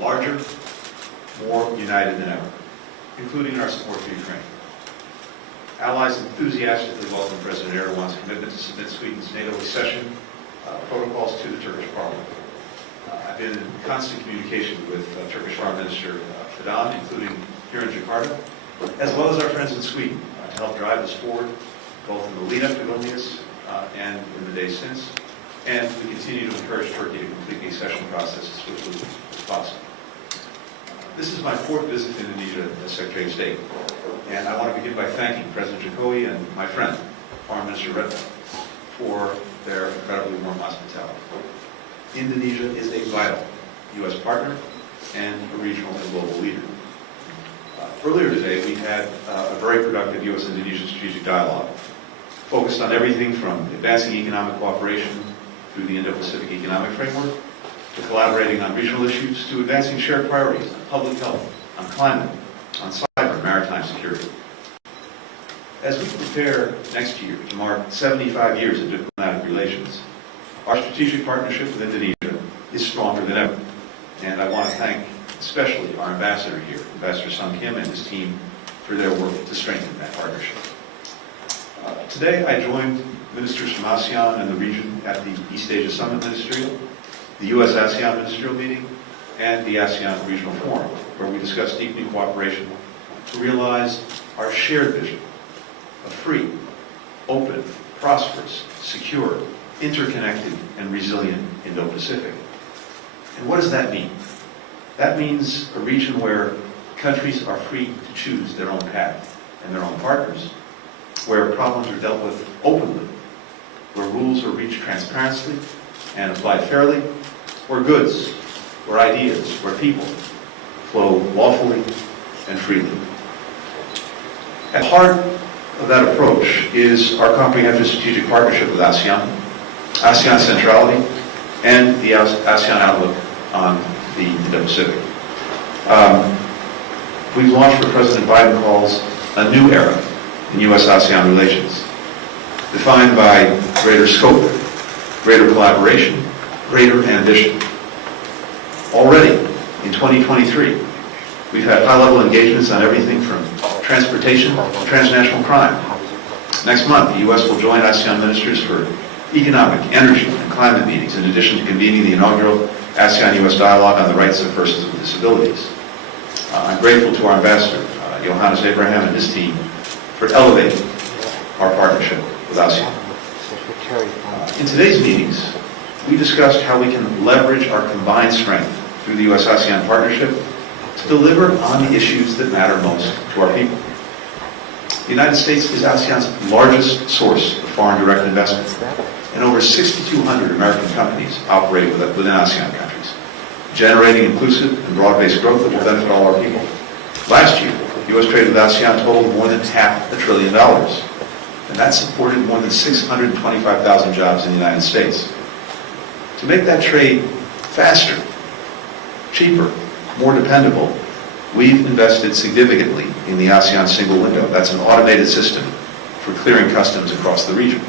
larger, more united than ever, including our support for Ukraine. Allies enthusiastically welcome President Erdogan's commitment to submit Sweden's NATO accession protocols to the Turkish parliament. I've been in constant communication with Turkish Foreign Minister Fidan, including here in Jakarta, as well as our friends in Sweden, to help drive this forward, both in the lead-up to Vilnius and in the days since. And we continue to encourage Turkey to complete the accession process as swiftly as possible. This is my fourth visit to Indonesia as Secretary of State, and I want to begin by thanking President Jokowi and my friend, Foreign Minister Retno, for their incredibly warm hospitality. Indonesia is a vital U.S. partner and a regional and global leader. Earlier today, we had a very productive U.S.-Indonesia strategic dialogue, focused on everything from advancing economic cooperation through the Indo-Pacific Economic Framework, to collaborating on regional issues, to advancing shared priorities on public health, on climate, on cyber and maritime security. As we prepare next year to mark 75 years of diplomatic relations, our strategic partnership with Indonesia is stronger than ever. And I want to thank especially our ambassador here, Ambassador Sung Kim and his team, for their work to strengthen that partnership. Today I joined ministers from ASEAN and the region at the East Asia Summit Ministerial, the U.S.-ASEAN Ministerial Meeting, and the ASEAN Regional Forum, where we discussed deepening cooperation to realize our shared vision of free, open, prosperous, secure, interconnected, and resilient Indo-Pacific. And what does that mean? That means a region where countries are free to choose their own path and their own partners, where problems are dealt with openly, where rules are reached transparently and applied fairly, where goods, where ideas, where people flow lawfully and freely. At the heart of that approach is our comprehensive strategic partnership with ASEAN, ASEAN centrality, and the ASEAN outlook on the Indo-Pacific. We've launched what President Biden calls a new era in U.S.-ASEAN relations, defined by greater scope, greater collaboration, greater ambition. Already, in 2023, we've had high-level engagements on everything from transportation to transnational crime. Next month, the U.S. will join ASEAN ministers for economic, energy, and climate meetings, in addition to convening the inaugural ASEAN-U.S. dialogue on the rights of persons with disabilities. I'm grateful to our ambassador, Johannes Abraham, and his team for elevating our partnership with ASEAN. In today's meetings, we discussed how we can leverage our combined strength through the U.S.-ASEAN partnership to deliver on the issues that matter most to our people. The United States is ASEAN's largest source of foreign direct investment, and over 6,200 American companies operate within ASEAN countries, generating inclusive and broad-based growth that will benefit all our people. Last year, U.S. trade with ASEAN totaled more than $500 billion, and that supported more than 625,000 jobs in the United States. To make that trade faster, cheaper, more dependable, we've invested significantly in the ASEAN single window. That's an automated system for clearing customs across the region.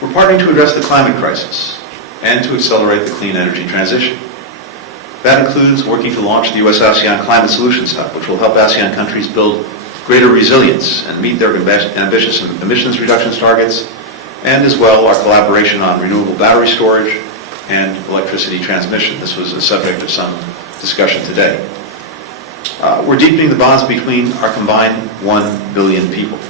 We're partnering to address the climate crisis and to accelerate the clean energy transition. That includes working to launch the U.S.-ASEAN Climate Solutions Hub, which will help ASEAN countries build greater resilience and meet their ambitious emissions reductions targets, and as well our collaboration on renewable battery storage and electricity transmission. This was a subject of some discussion today. We're deepening the bonds between our combined 1 billion people.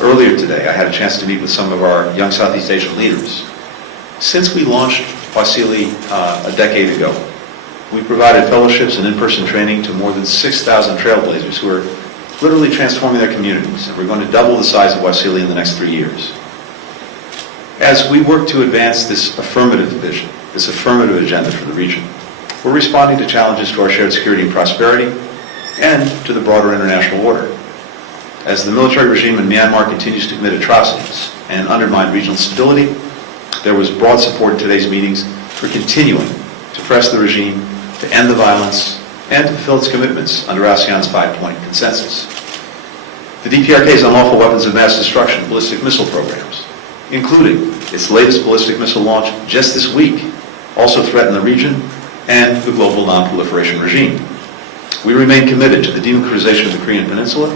Earlier today, I had a chance to meet with some of our young Southeast Asian leaders. Since we launched Wasili a decade ago, we provided fellowships and in-person training to more than 6,000 trailblazers who are literally transforming their communities. And we're going to double the size of Wasili in the next 3 years. As we work to advance this affirmative vision, this affirmative agenda for the region, we're responding to challenges to our shared security and prosperity and to the broader international order. As the military regime in Myanmar continues to commit atrocities and undermine regional stability, there was broad support in today's meetings for continuing to press the regime to end the violence and to fulfill its commitments under ASEAN's 5-point consensus. The DPRK's unlawful weapons of mass destruction ballistic missile programs, including its latest ballistic missile launch just this week, also threaten the region and the global non-proliferation regime. We remain committed to the denuclearization of the Korean Peninsula,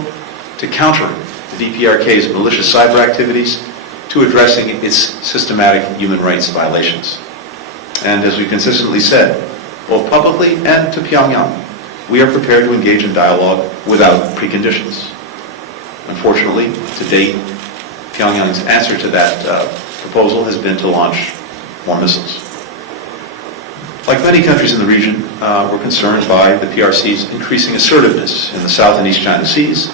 to countering the DPRK's malicious cyber activities, to addressing its systematic human rights violations. And as we've consistently said, both publicly and to Pyongyang, we are prepared to engage in dialogue without preconditions. Unfortunately, to date, Pyongyang's answer to that proposal has been to launch more missiles. Like many countries in the region, we're concerned by the PRC's increasing assertiveness in the South and East China Seas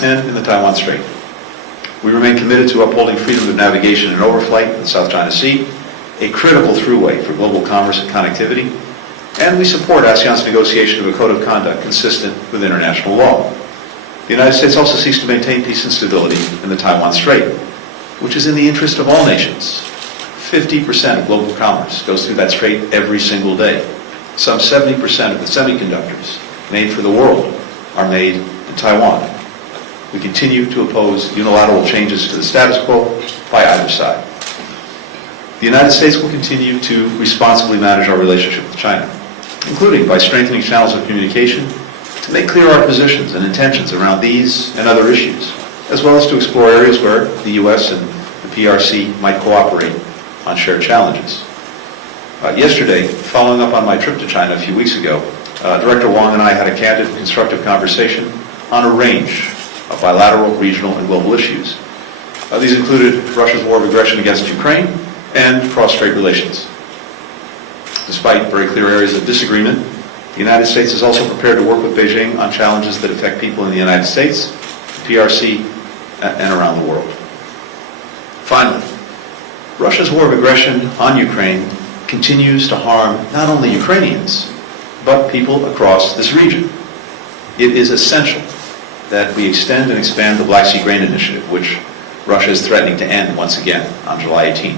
and in the Taiwan Strait. We remain committed to upholding freedom of navigation and overflight in the South China Sea, a critical throughway for global commerce and connectivity, and we support ASEAN's negotiation of a code of conduct consistent with international law. The United States also seeks to maintain peace and stability in the Taiwan Strait, which is in the interest of all nations. 50% of global commerce goes through that strait every single day. Some 70% of the semiconductors made for the world are made in Taiwan. We continue to oppose unilateral changes to the status quo by either side. The United States will continue to responsibly manage our relationship with China, including by strengthening channels of communication to make clear our positions and intentions around these and other issues, as well as to explore areas where the U.S. and the PRC might cooperate on shared challenges. Yesterday, following up on my trip to China a few weeks ago, Director Wang and I had a candid and constructive conversation on a range of bilateral, regional, and global issues. These included Russia's war of aggression against Ukraine and cross-strait relations. Despite very clear areas of disagreement, the United States is also prepared to work with Beijing on challenges that affect people in the United States, the PRC, and around the world. Finally, Russia's war of aggression on Ukraine continues to harm not only Ukrainians, but people across this region. It is essential that we extend and expand the Black Sea Grain Initiative, which Russia is threatening to end once again on July 18.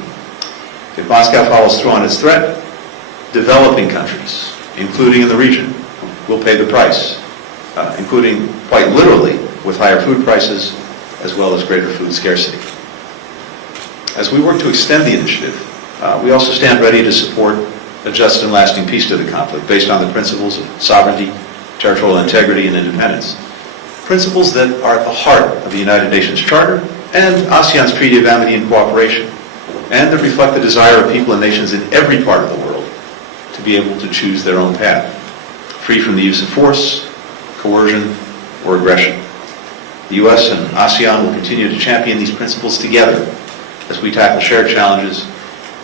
If Moscow follows through on its threat, developing countries, including in the region, will pay the price, including quite literally with higher food prices as well as greater food scarcity. As we work to extend the initiative, we also stand ready to support a just and lasting peace to the conflict based on the principles of sovereignty, territorial integrity, and independence. Principles that are at the heart of the United Nations Charter and ASEAN's Treaty of Amity and Cooperation, and that reflect the desire of people and nations in every part of the world to be able to choose their own path, free from the use of force, coercion, or aggression. The U.S. and ASEAN will continue to champion these principles together as we tackle shared challenges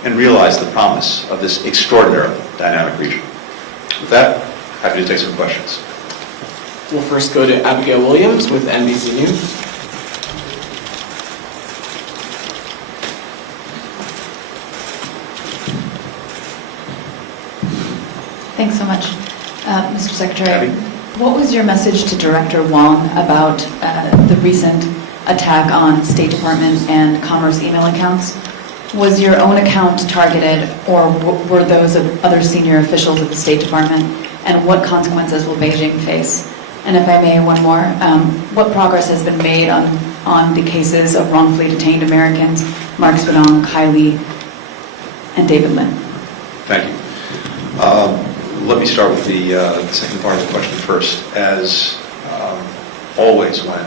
and realize the promise of this extraordinarily dynamic region. With that, happy to take some questions. We'll first go to Abigail Williams with NBC News. Thanks so much, Mr. Secretary. Abby? What was your message to Director Wang about the recent attack on State Department and Commerce email accounts? Was your own account targeted, or were those of other senior officials at the State Department? And what consequences will Beijing face? And if I may, one more, what progress has been made on the cases of wrongfully detained Americans, Mark Spadong, Kylie, and David Lin? Thank you. Let me start with the second part of the question first. As always, when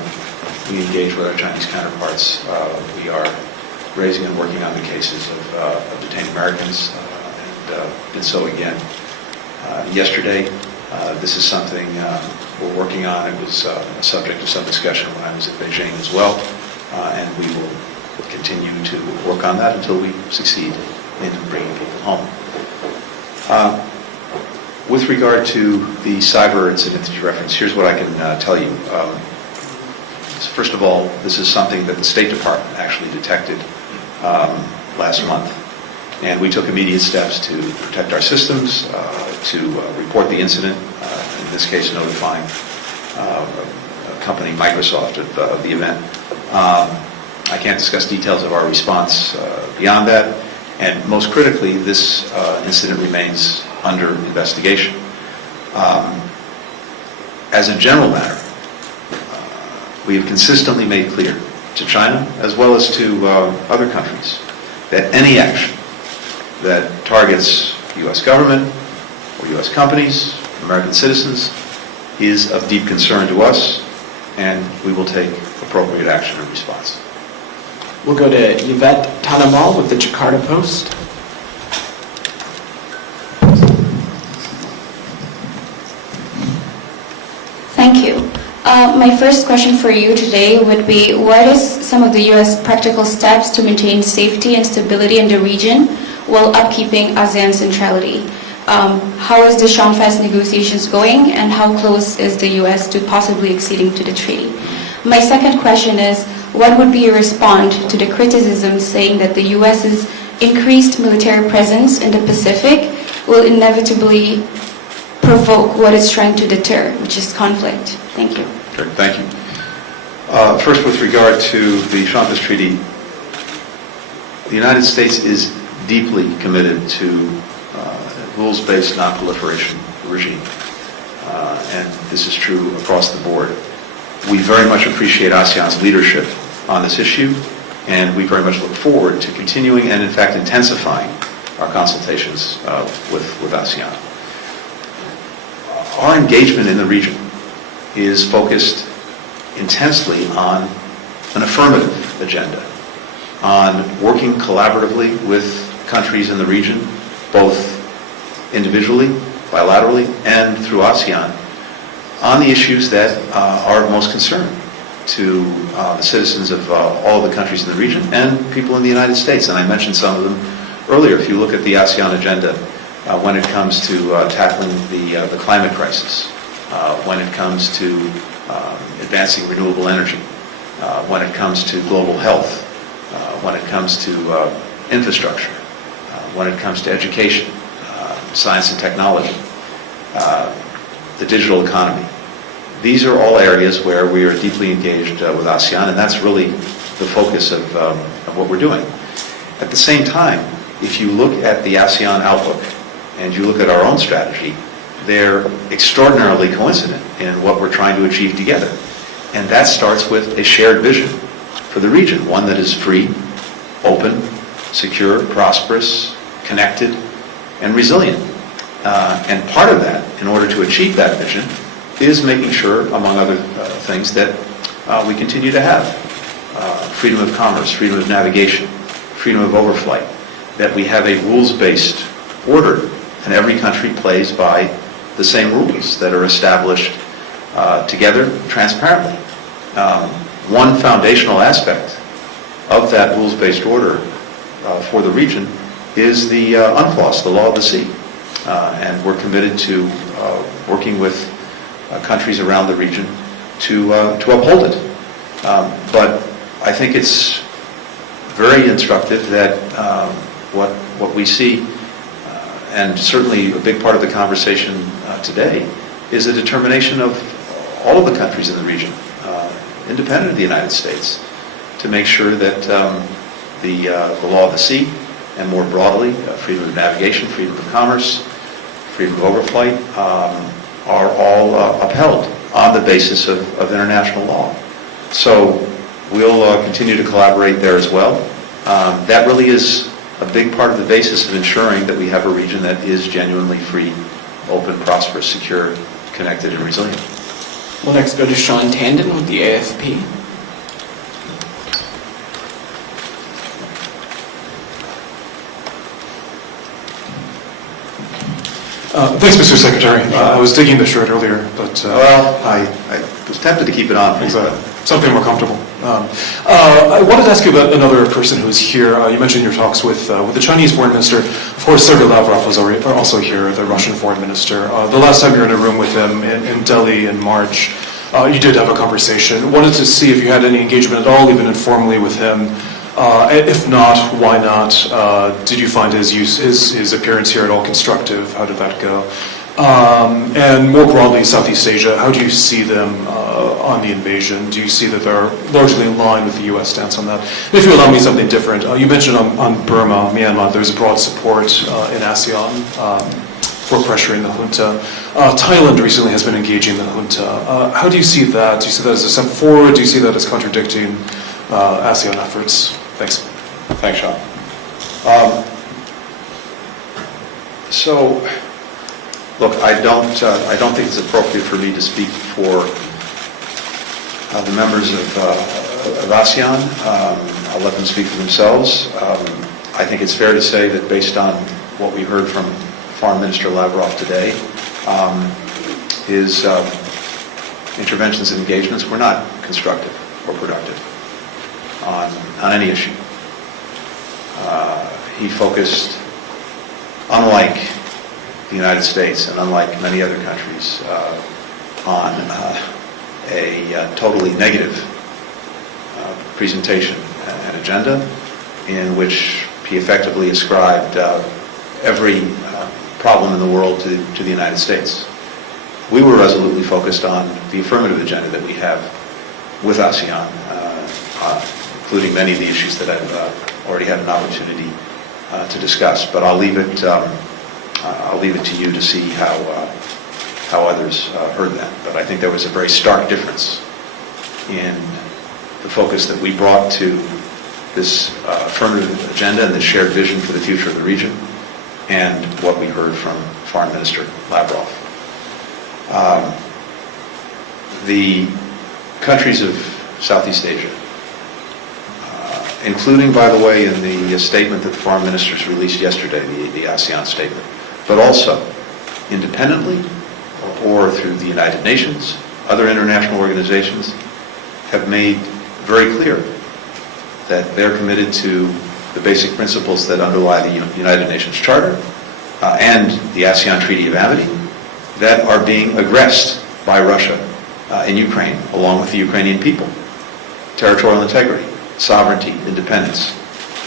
we engage with our Chinese counterparts, we are raising and working on the cases of detained Americans, and did so again yesterday. This is something we're working on. It was a subject of some discussion when I was at Beijing as well, and we will continue to work on that until we succeed in bringing people home. With regard to the cyber incident that you referenced, here's what I can tell you. First of all, this is something that the State Department actually detected last month, and we took immediate steps to protect our systems, to report the incident, in this case notifying company Microsoft of the event. I can't discuss details of our response beyond that, and most critically, this incident remains under investigation. As a general matter, we have consistently made clear to China, as well as to other countries, that any action that targets the U.S. government or U.S. companies, American citizens, is of deep concern to us, and we will take appropriate action in response. We'll go to Yvette Tanamal with the Jakarta Post. Thank you. My first question for you today would be, what is some of the U.S. practical steps to maintain safety and stability in the region while upkeeping ASEAN centrality? How is the Shanghai negotiations going, and how close is the U.S. to possibly acceding to the treaty? My second question is, what would be your response to the criticism saying that the U.S.'s increased military presence in the Pacific will inevitably provoke what it's trying to deter, which is conflict? Thank you. Great, thank you. First, with regard to the Shanghai Treaty, the United States is deeply committed to rules-based non-proliferation regime, and this is true across the board. We very much appreciate ASEAN's leadership on this issue, and we very much look forward to continuing and, in fact, intensifying our consultations with ASEAN. Our engagement in the region is focused intensely on an affirmative agenda, on working collaboratively with countries in the region, both individually, bilaterally, and through ASEAN, on the issues that are of most concern to the citizens of all the countries in the region and people in the United States. And I mentioned some of them earlier. If you look at the ASEAN agenda, when it comes to tackling the climate crisis, when it comes to advancing renewable energy, when it comes to global health, when it comes to infrastructure, when it comes to education, science and technology, the digital economy. These are all areas where we are deeply engaged with ASEAN, and that's really the focus of what we're doing. At the same time, if you look at the ASEAN outlook and you look at our own strategy, they're extraordinarily coincident in what we're trying to achieve together. And that starts with a shared vision for the region, one that is free, open, secure, prosperous, connected, and resilient. And part of that, in order to achieve that vision, is making sure, among other things, that we continue to have freedom of commerce, freedom of navigation, freedom of overflight, that we have a rules-based order, and every country plays by the same rules that are established together transparently. One foundational aspect of that rules-based order for the region is the UNCLOS, the law of the sea. And we're committed to working with countries around the region to uphold it. But I think it's very instructive that what we see, and certainly a big part of the conversation today, is a determination of all of the countries in the region, independent of the United States, to make sure that the law of the sea, and more broadly, freedom of navigation, freedom of commerce, freedom of overflight, are all upheld on the basis of international law. So we'll continue to collaborate there as well. That really is a big part of the basis of ensuring that we have a region that is genuinely free, open, prosperous, secure, connected, and resilient. We'll next go to Sean Tandon with the AFP. Thanks, Mr. Secretary. I was digging the shirt earlier, but... Well, I was tempted to keep it on. Something more comfortable. I wanted to ask you about another person who's here. You mentioned your talks with the Chinese foreign minister. Of course, Sergei Lavrov was also here, the Russian foreign minister. The last time you were in a room with him in Delhi in March, you did have a conversation. Wanted to see if you had any engagement at all, even informally, with him. If not, why not? Did you find his appearance here at all constructive? How did that go? And more broadly, Southeast Asia, how do you see them on the invasion? Do you see that they're largely in line with the U.S. stance on that? And if you allow me something different, you mentioned on Burma, Myanmar, there's broad support in ASEAN for pressuring the junta. Thailand recently has been engaging the junta. How do you see that? Do you see that as a step forward? Do you see that as contradicting ASEAN efforts? Thanks. Thanks, Sean. So Look, I don't think it's appropriate for me to speak for the members of ASEAN. I'll let them speak for themselves. I think it's fair to say that based on what we heard from Foreign Minister Lavrov today, his interventions and engagements were not constructive or productive on any issue. He focused, unlike the United States and unlike many other countries, on a totally negative presentation and agenda in which he effectively ascribed every problem in the world to the United States. We were resolutely focused on the affirmative agenda that we have with ASEAN, including many of the issues that I've already had an opportunity to discuss. But I'll leave it to you to see how others heard that. But I think there was a very stark difference in the focus that we brought to this affirmative agenda and the shared vision for the future of the region, and what we heard from Foreign Minister Lavrov. The countries of Southeast Asia, including, by the way, in the statement that the foreign ministers released yesterday, the ASEAN statement, but also independently or through the United Nations, other international organizations, have made very clear that they're committed to the basic principles that underlie the United Nations Charter and the ASEAN Treaty of Amity that are being aggressed by Russia in Ukraine, along with the Ukrainian people. Territorial integrity, sovereignty, independence.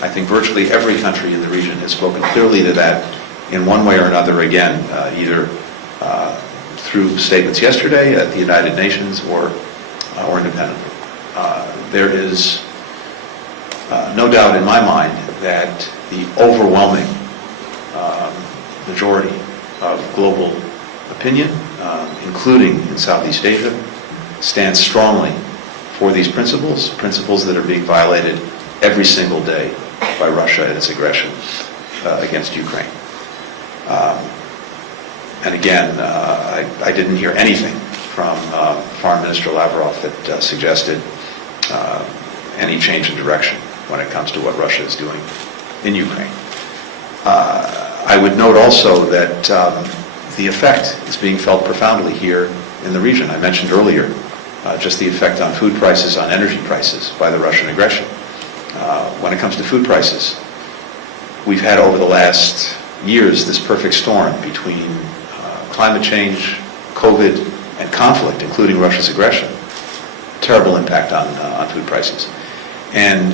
I think virtually every country in the region has spoken clearly to that in one way or another, again, either through statements yesterday at the United Nations or independently. There is no doubt in my mind that the overwhelming majority of global opinion, including in Southeast Asia, stands strongly for these principles that are being violated every single day by Russia and its aggression against Ukraine. And again, I didn't hear anything from Foreign Minister Lavrov that suggested any change in direction when it comes to what Russia is doing in Ukraine. I would note also that the effect is being felt profoundly here in the region. I mentioned earlier just the effect on food prices, on energy prices by the Russian aggression. When it comes to food prices, we've had over the last years this perfect storm between climate change, COVID, and conflict, including Russia's aggression. Terrible impact on food prices. And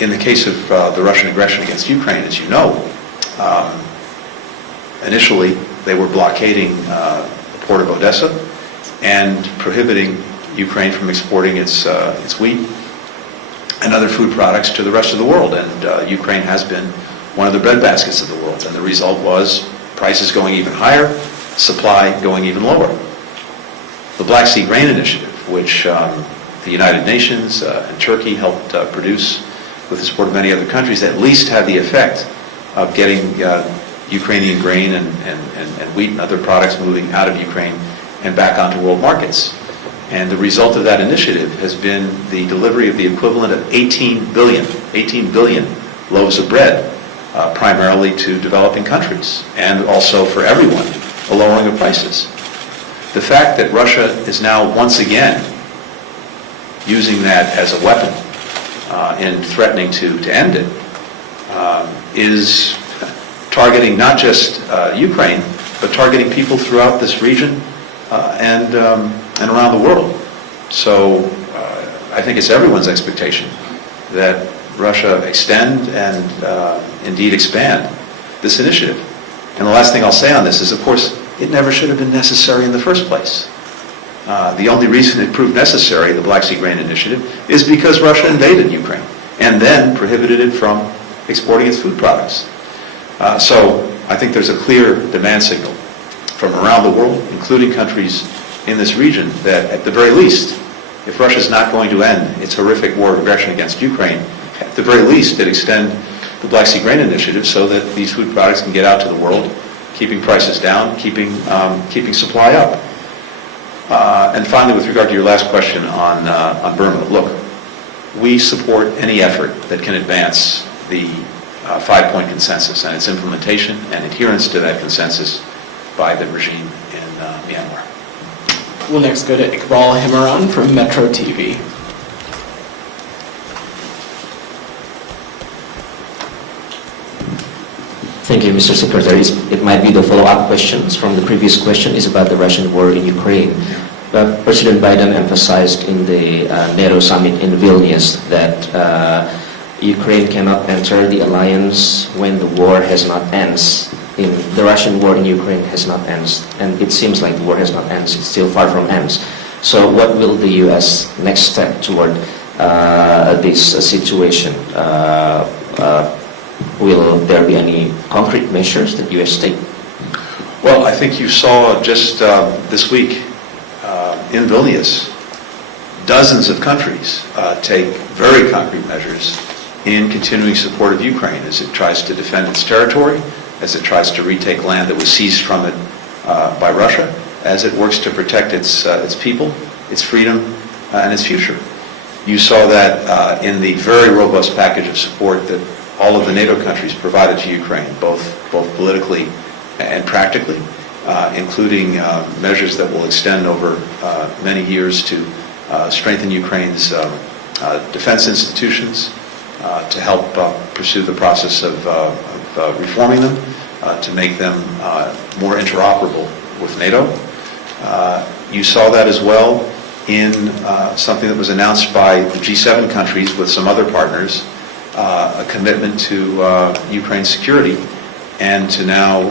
in the case of the Russian aggression against Ukraine, as you know, initially they were blockading the port of Odessa and prohibiting Ukraine from exporting its wheat and other food products to the rest of the world. And Ukraine has been one of the breadbaskets of the world. And the result was prices going even higher, supply going even lower. The Black Sea Grain Initiative, which the United Nations and Turkey helped produce with the support of many other countries, at least had the effect of getting Ukrainian grain and wheat and other products moving out of Ukraine and back onto world markets. And the result of that initiative has been the delivery of the equivalent of 18 billion loaves of bread, primarily to developing countries, and also for everyone, a lowering of prices. The fact that Russia is now once again using that as a weapon in threatening to end it is targeting not just Ukraine, but targeting people throughout this region and around the world. So I think it's everyone's expectation that Russia extend and indeed expand this initiative. And the last thing I'll say on this is, of course, it never should have been necessary in the first place. The only reason it proved necessary, the Black Sea Grain Initiative, is because Russia invaded Ukraine and then prohibited it from exporting its food products. So I think there's a clear demand signal from around the world, including countries in this region, that at the very least, if Russia's not going to end its horrific war of aggression against Ukraine, at the very least, it extend the Black Sea Grain Initiative so that these food products can get out to the world keeping prices down, keeping supply up. And finally, with regard to your last question on Burma, look, we support any effort that can advance the five-point consensus and its implementation and adherence to that consensus by the regime in Myanmar. We'll next go to Iqbal Himran from Metro TV. Thank you, Mr. Secretary. It might be the follow-up questions from the previous question is about the Russian war in Ukraine. But President Biden emphasized in the NATO summit in Vilnius that Ukraine cannot enter the alliance when the war has not ends. The Russian war in Ukraine has not ends, and it seems like the war has not ends. It's still far from ends. So what will the U.S. next step toward this situation? Will there be any concrete measures that U.S. take? Well, I think you saw just this week in Vilnius, dozens of countries take very concrete measures in continuing support of Ukraine as it tries to defend its territory, as it tries to retake land that was seized from it by Russia, as it works to protect its people, its freedom, and its future. You saw that in the very robust package of support that all of the NATO countries provided to Ukraine, both politically and practically, including measures that will extend over many years to strengthen Ukraine's defense institutions, to help pursue the process of reforming them, to make them more interoperable with NATO. You saw that as well in something that was announced by the G7 countries with some other partners, a commitment to Ukraine's security, and to now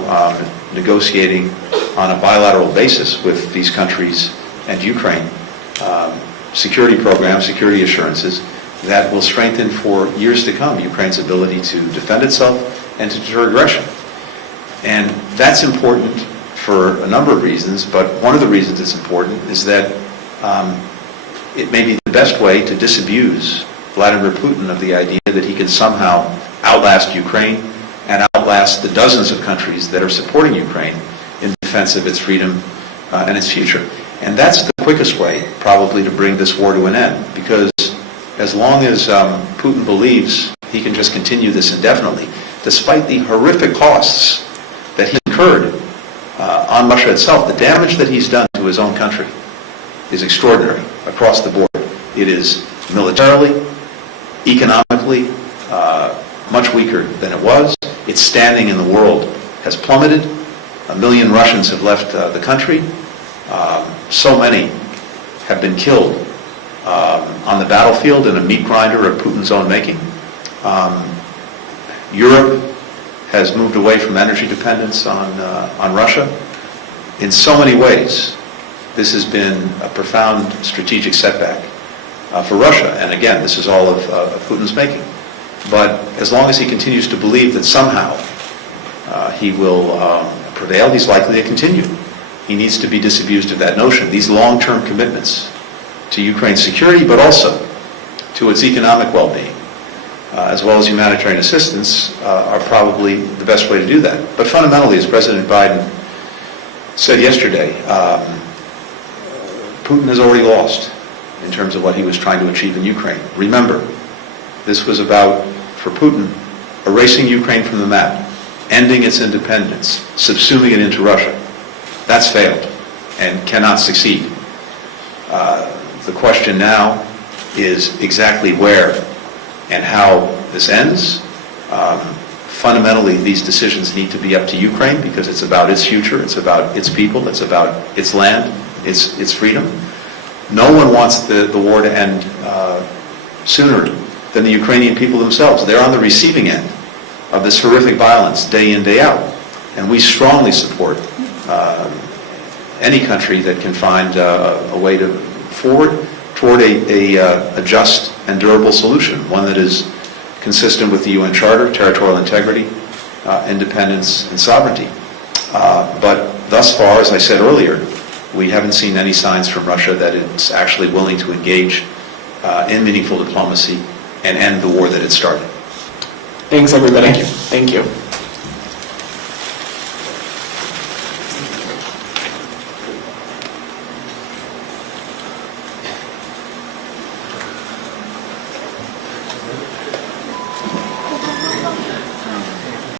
negotiating on a bilateral basis with these countries and Ukraine security programs, security assurances that will strengthen for years to come Ukraine's ability to defend itself and to deter aggression. And that's important for a number of reasons, but one of the reasons it's important is that it may be the best way to disabuse Vladimir Putin of the idea that he can somehow outlast Ukraine and outlast the dozens of countries that are supporting Ukraine in defense of its freedom and its future. And that's the quickest way, probably, to bring this war to an end, because as long as Putin believes he can just continue this indefinitely, despite the horrific costs that he incurred on Russia itself, the damage that he's done to his own country is extraordinary across the board. It is militarily, economically, much weaker than it was. Its standing in the world has plummeted. 1 million Russians have left the country. So many have been killed on the battlefield in a meat grinder of Putin's own making. Europe has moved away from energy dependence on Russia. In so many ways, this has been a profound strategic setback for Russia. And again, this is all of Putin's making. But as long as he continues to believe that somehow he will prevail, he's likely to continue. He needs to be disabused of that notion. These long-term commitments to Ukraine's security, but also to its economic well-being, as well as humanitarian assistance, are probably the best way to do that. But fundamentally, as President Biden said yesterday, Putin has already lost in terms of what he was trying to achieve in Ukraine. Remember, this was about, for Putin, erasing Ukraine from the map, ending its independence, subsuming it into Russia. That's failed and cannot succeed. The question now is exactly where and how this ends. Fundamentally, these decisions need to be up to Ukraine because it's about its future, it's about its people, it's about its land, its freedom. No one wants the war to end sooner than the Ukrainian people themselves. They're on the receiving end of this horrific violence day in, day out. And we strongly support any country that can find a way forward toward a just and durable solution, one that is consistent with the UN Charter, territorial integrity, independence, and sovereignty. But thus far, as I said earlier, we haven't seen any signs from Russia that it's actually willing to engage in meaningful diplomacy and end the war that it started. Thanks, everybody. Thank you. Thank you.